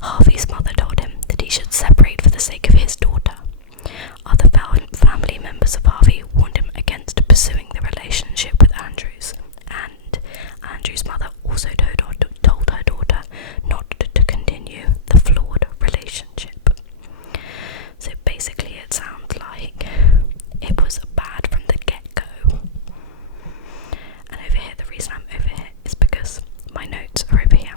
Harvey's mother told him that he should separate for the sake of his daughter. Other family members of Harvey warned him against pursuing the relationship with Andrews, and Andrews' mother also told her daughter not to continue the flawed relationship. So basically it sounds like it was bad from the get-go. And over here, the reason I'm over here is because my notes are over here.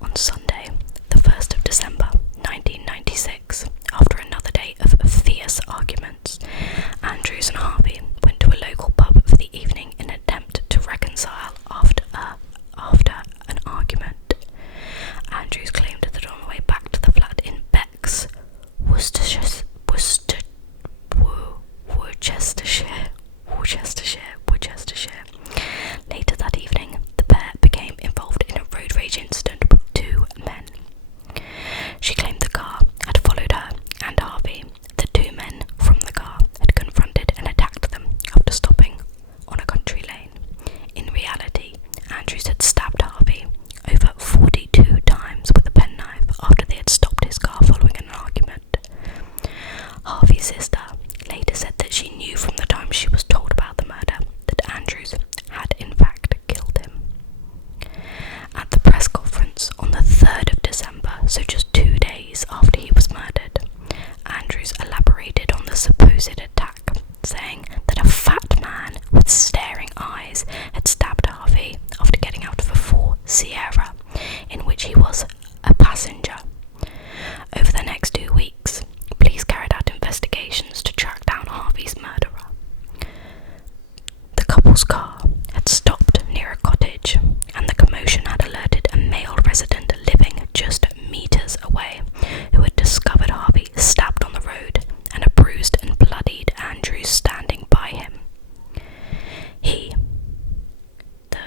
On Sunday, the 1st of December 1996, after another day of fierce arguments, Andrews and Harvey went to a local pub for the evening in an attempt to reconcile after an argument. Andrews claimed that on the way back to the flat in Beck's, Worcestershire, later that evening, the pair became involved in a road rage incident with two men. She claimed the car had followed her and Harvey. The two men from the car had confronted and attacked them after stopping on a country lane. In reality, Andrews had stabbed Harvey over 42 times with a penknife after they had stopped his car following an argument. Harvey's sister later said that she knew from the time she was told about the murder that Andrews had in fact killed him. At the press conference on the 3rd of December, so just 2 days after he was murdered, Andrews elaborated on the supposed attack, saying that a fat man with staring eyes had stabbed Harvey after getting out of a Ford Sierra, in which he was a passenger. Over the next 2 weeks, police carried out investigations to track down Harvey's murderer. The couple's car had stopped near a cottage, and the commotion had alerted a male resident living just meters away, who had discovered Harvey stabbed on the road and a bruised and bloodied Andrews standing by him. He, the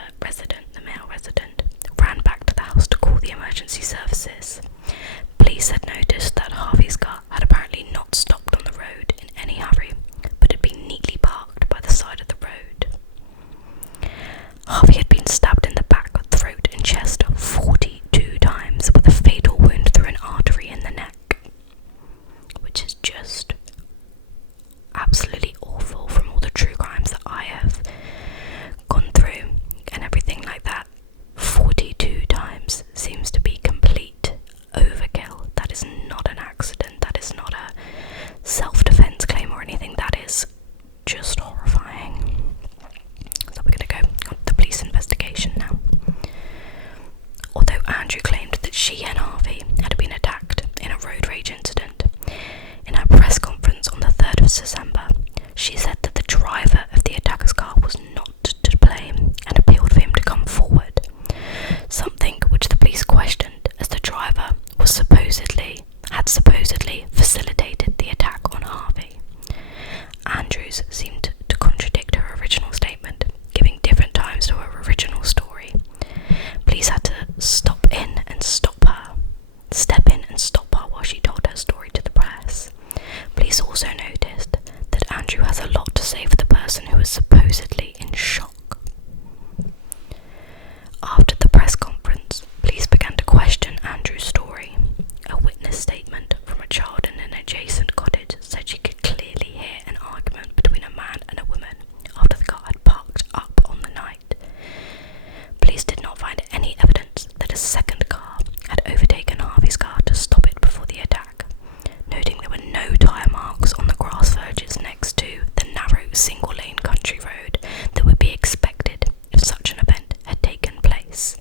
male resident, ran back to the house to call the emergency services. Police had noticed that Harvey's car had apparently not stopped on the road in any hurry, but had been neatly parked by the side of the road. Harvey had been stabbed in the back, throat and chest 42 times with a fatal wound through an artery in the neck, which is just absolutely awful from all the true crimes that I have gone through and everything like that. 42 times seems to be complete overkill. That is not an accident, that is not a self-defense claim or anything, that is just horrifying. So we're going to go on to the police investigation now. Although Andrew claimed that she and Harvey had been attacked in a road rage incident, in her press conference on the 3rd of December, she said that the driver of the attacker's car was not to blame and appealed for him to come forward, something which the police questioned, as the driver had supposedly facilitated the attack on Harvey. Andrews seemed to contradict her original statement, giving different times to her original story. Police had to step in and stop her while she told her story to the press. Police also noticed that Andrew has a lot to say for the person who is supposedly in shock. After the press conference, police began to question Andrew's story. A witness statement from a child in an adjacent cottage said she could clearly hear an argument between a man and a woman after the car had parked up on the night. Police did not find any evidence that a second car had overtaken Harvey's car to stop it before the attack, noting there were no tyre marks on the grass verges next to the narrow single-lane country road that would be expected if such an event had taken place.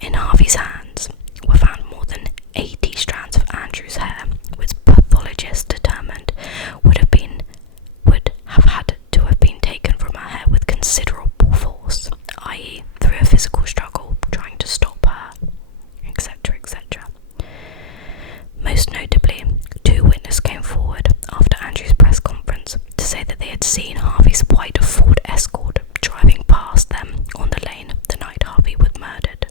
In Harvey's hands were found more than 80 strands of Andrew's hair, which pathologists determined would have had to have been taken from her hair with considerable force, i.e. through a physical struggle trying to stop her, etc., etc. Most notably, 2 witnesses came forward after Andrew's press conference to say that they had seen Harvey's white Ford Escort driving past them on the lane the night Harvey was murdered.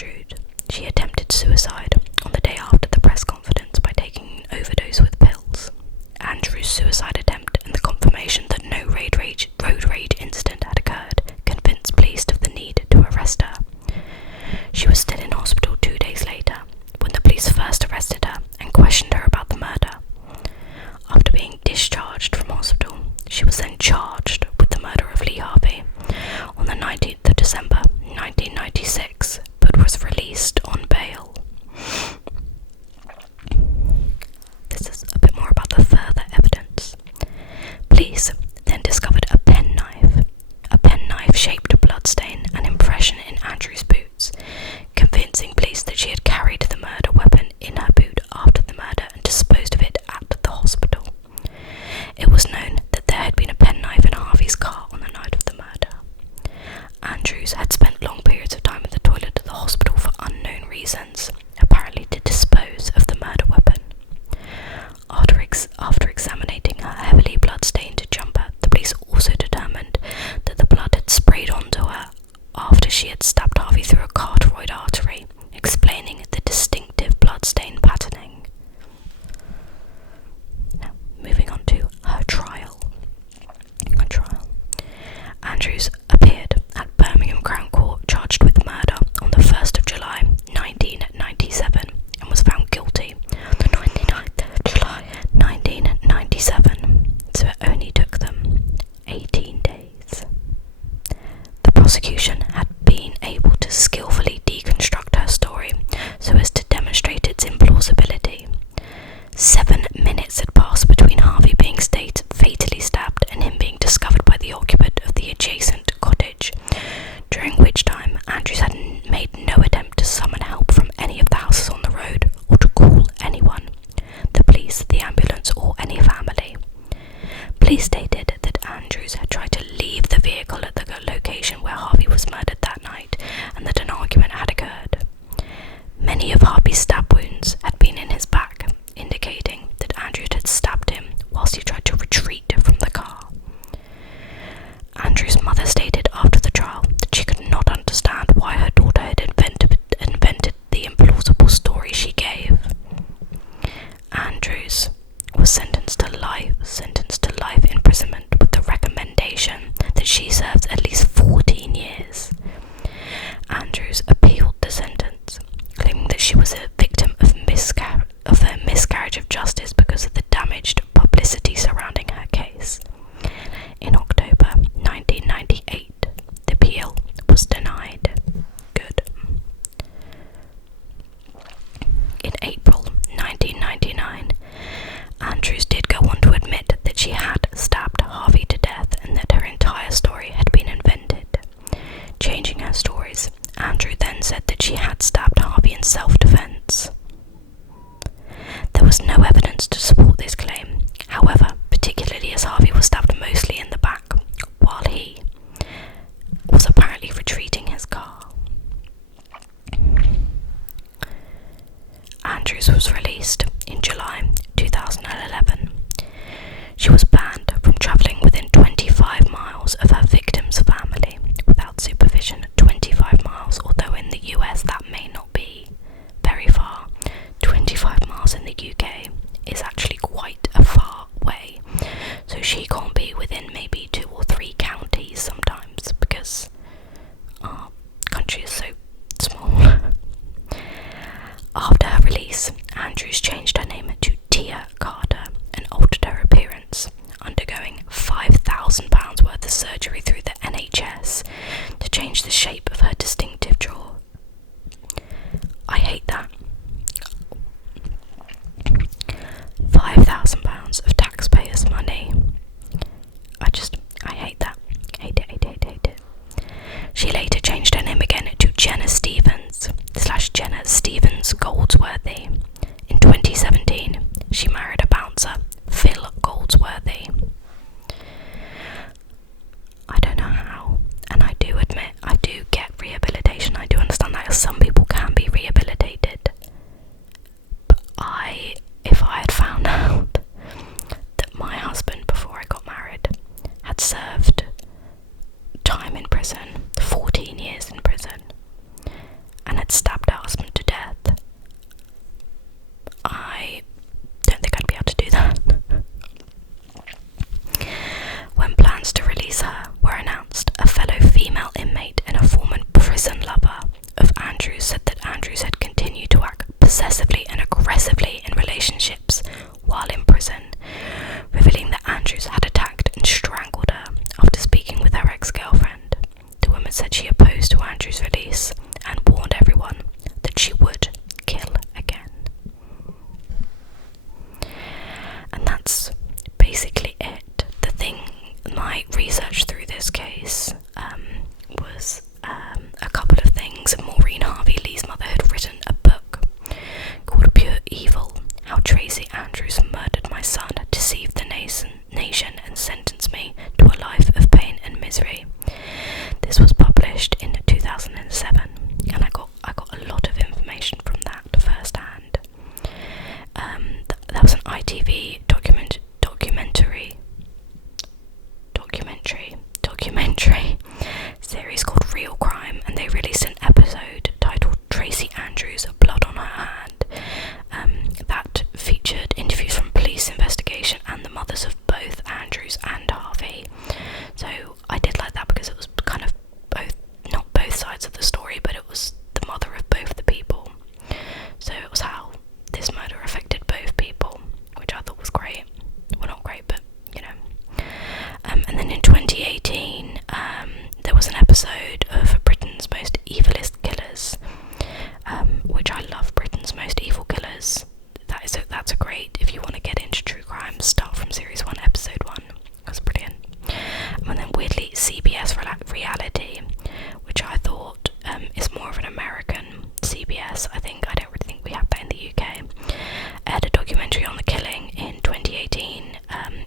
Andrews. She attempted suicide on the day after the press conference by taking an overdose with pills. Andrews' suicide attempt and the confirmation that no road rage incident had occurred convinced police of the need to arrest her. She was still in hospital 2 days later when the police first arrested her and questioned her about the murder. After being discharged from hospital, she was then charged with the murder of Lee Harvey on the 19th of December 1996, but was released on bail. This is a bit more about the further evidence. Police then discovered a penknife-shaped bloodstain and impression in Andrews' boots, convincing police that she had carried the murder weapon in her boot after the murder and disposed of it at the hospital. It was known that there had been a penknife in Harvey's car on the night of the murder. Andrews had spent long periods of time in the toilet at the hospital for unknown reasons, apparently to dispose of the murder weapon. After examining her heavily blood-stained jumper, the police also determined that the blood had sprayed onto her after she had stabbed Harvey through a carotid artery, explaining the distinctive blood-stain patterning. Now, moving on to her trial. Andrews appeared at Birmingham Crown Court charged with murder on the 1st of July 1997 and was found guilty on the 29th of July 1997, so it only took them 18 days. The prosecution had been able to skillfully deconstruct her story so as to demonstrate its implausibility. 7 minutes had passed between Harvey being fatally stabbed and him being discovered by the occupant of the adjacent cottage, during which time Andrews had made no attempt to summon help from any of the houses on the road or to call anyone, the police, the ambulance, or any family. Police stated that Andrews had tried to leave the vehicle at the location where Harvey was murdered that night and that an argument had occurred. Many of Harvey's stab wounds had been in his back, indicating that Andrews had stabbed him whilst he tried to retreat from the car. Andrews' mother stated after the trial that she could not understand why her daughter had invented the implausible story she gave. Andrews was sentenced to life imprisonment with the recommendation that she serves at least 14 years. Andrews appealed the sentence, claiming that she was a victim of a miscarriage of justice because of the damaged publicity surrounding her case. In October 1998, the appeal was denied. Good. In April 1999, Andrews did go on to admit that she had stabbed Harvey to death and that her entire story had been invented. Changing her stories, Andrew then said that she had stabbed Harvey in self-defense. There was no evidence to support this claim, however, particularly as Harvey was stabbed mostly in the back, while he was apparently retreating his car. Andrews was released in July 2011. She was banned from travelling within 25 miles of her victim's family without supervision. 25 miles, although in the US that may not be very far. 25 miles in the UK is actually quite a far way, so she can't be within maybe 2 or 3 counties sometimes because our country is so small. After her release, Andrews changed her name to Tia Carter and altered her appearance, undergoing £5,000 worth of surgery through the NHS to change the shape of her distinctive jaw. I hate that. £5,000 of taxpayers' money. I hate that. Hate it. She later changed her name again to Jenna Stevens / Jenna Stevens Goldsworthy in 2016. Andrews had continued to act possessively and aggressively in relationships while in prison, revealing that Andrews had attacked and strangled her after speaking with her ex-girlfriend. The woman said she opposed to Andrews' release and warned everyone that she would kill again. And that's basically it. The thing, my research through this case was a couple of things. Maureen Harvey, Lee's mother, had written a book called Pure Evil: How Tracie Andrews Murdered My Son, Deceived the Nation and Sentenced Me to a Life of Pain and Misery. This was published in 2007, and I got a lot of information from that firsthand. That was an ITV documentary series called Real Crime, and they released an episode titled Tracie Andrews, Blood on Her Hand, that featured interviews from police investigation and the mothers of both Andrews and Harvey. So I did like that because it was kind of not both sides of the story, but it was the mother of both the people. So it was how this murder affected both people, which I thought was great. Well, not great, but you know. And then in 2018, there was an episode of Britain's Most Evilest Killers, which I love. Britain's Most Evil Killers. That's a great, if you want to get into true crime, start from series 1, episode 1. That's brilliant. And then weirdly, CBS Reality, which I thought is more of an American CBS. I don't really think we have that in the UK. Had a documentary on the killing in 2018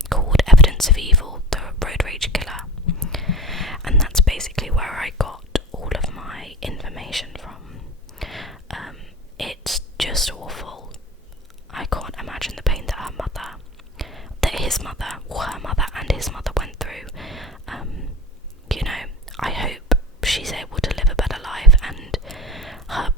called Evidence of Evil: The Road Rage Killer. And that's basically where I got all of my information from. It's just awful. I can't imagine the pain that her mother and his mother went through. I hope she's able to live a better life, and her